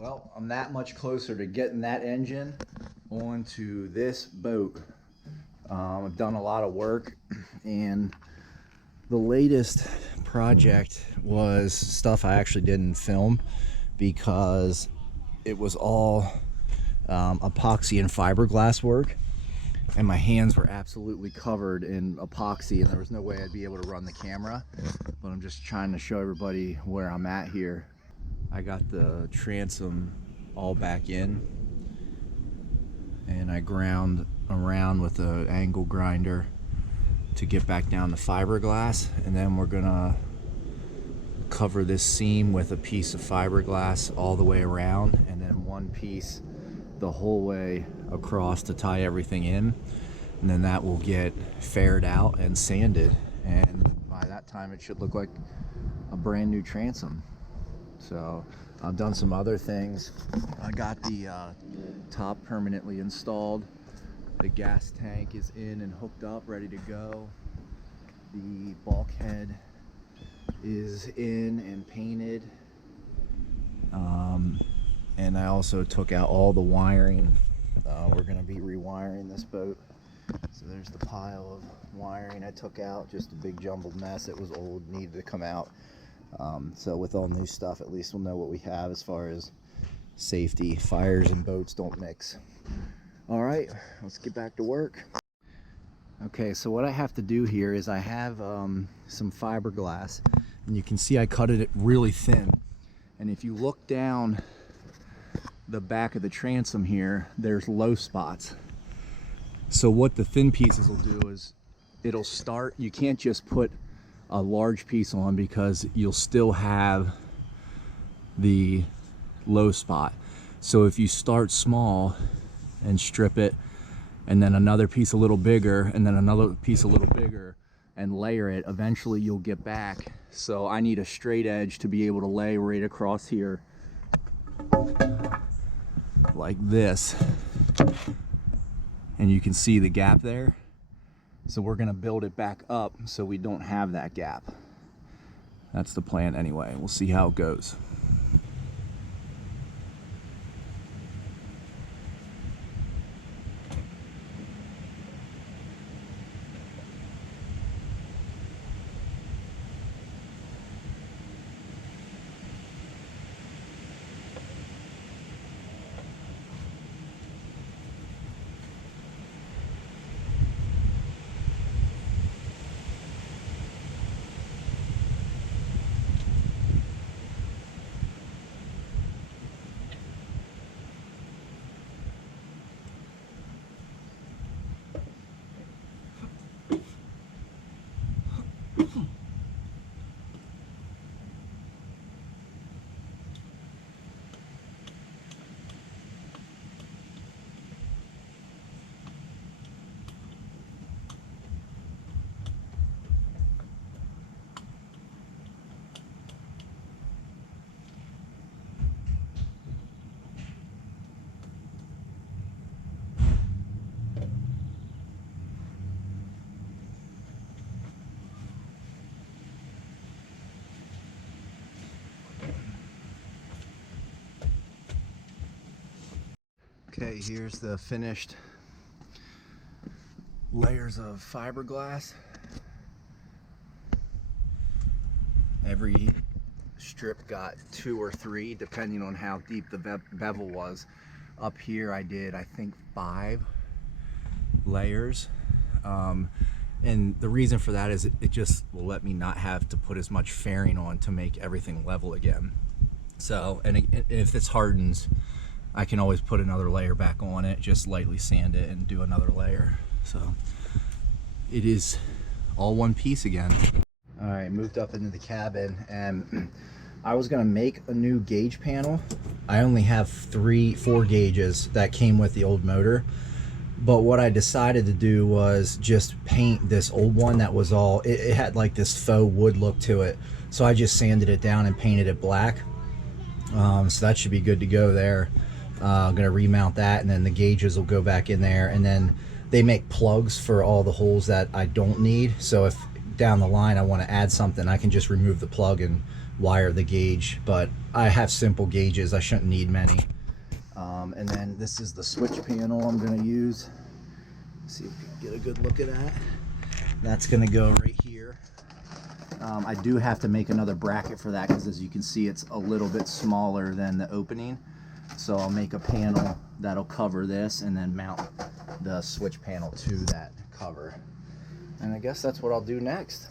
Well, I'm that much closer to getting that engine onto this boat. I've done a lot of work, and the latest project was stuff I actually didn't film because it was all epoxy and fiberglass work, and my hands were absolutely covered in epoxy, and there was no way I'd be able to run the camera. But I'm just trying to show everybody where I'm at here. I got the transom all back in, and I ground around with an angle grinder to get back down the fiberglass, and then we're gonna cover this seam with a piece of fiberglass all the way around, and then one piece the whole way across to tie everything in, and then that will get faired out and sanded, and by that time it should look like a brand new transom. So I've done some other things. I got the top permanently installed. The gas tank is in and hooked up, ready to go. The bulkhead is in and painted. And I also took out all the wiring. We're going to be rewiring this boat. So there's the pile of wiring I took out, just a big jumbled mess. It was old, needed to come out. So with all new stuff, at least we'll know what we have as far as safety. Fires and boats don't mix. All right, let's get back to work. Okay, so what I have to do here is I have some fiberglass, and you can see I cut it really thin. And if you look down the back of the transom here, there's low spots. So what the thin pieces will do is it'll start, you can't just put a large piece on because you'll still have the low spot. So if you start small and strip it, and then another piece a little bigger, and then another piece a little bigger, and layer it, eventually you'll get back. So I need a straight edge to be able to lay right across here like this, and you can see the gap there. So we're gonna build it back up so we don't have that gap. That's the plan anyway. We'll see how it goes. Okay, here's the finished layers of fiberglass. Every strip got 2 or 3 depending on how deep the bevel was. Up here I did, I think, 5 layers. And the reason for that is it just will let me not have to put as much fairing on to make everything level again. So, and if this hardens, I can always put another layer back on it, just lightly sand it and do another layer. So it is all one piece again. All right, moved up into the cabin, and I was gonna make a new gauge panel. I only have 4 gauges that came with the old motor, but what I decided to do was just paint this old one that was all, it had like this faux wood look to it. So I just sanded it down and painted it black. So that should be good to go there. I'm gonna remount that, and then the gauges will go back in there, and then they make plugs for all the holes that I don't need. So if down the line I want to add something, I can just remove the plug and wire the gauge, but I have simple gauges. I shouldn't need many. And then this is the switch panel I'm going to use. See if we can get a good look at that. That's going to go right here. I do have to make another bracket for that because, as you can see, it's a little bit smaller than the opening. So I'll make a panel that'll cover this and then mount the switch panel to that cover. And I guess that's what I'll do next.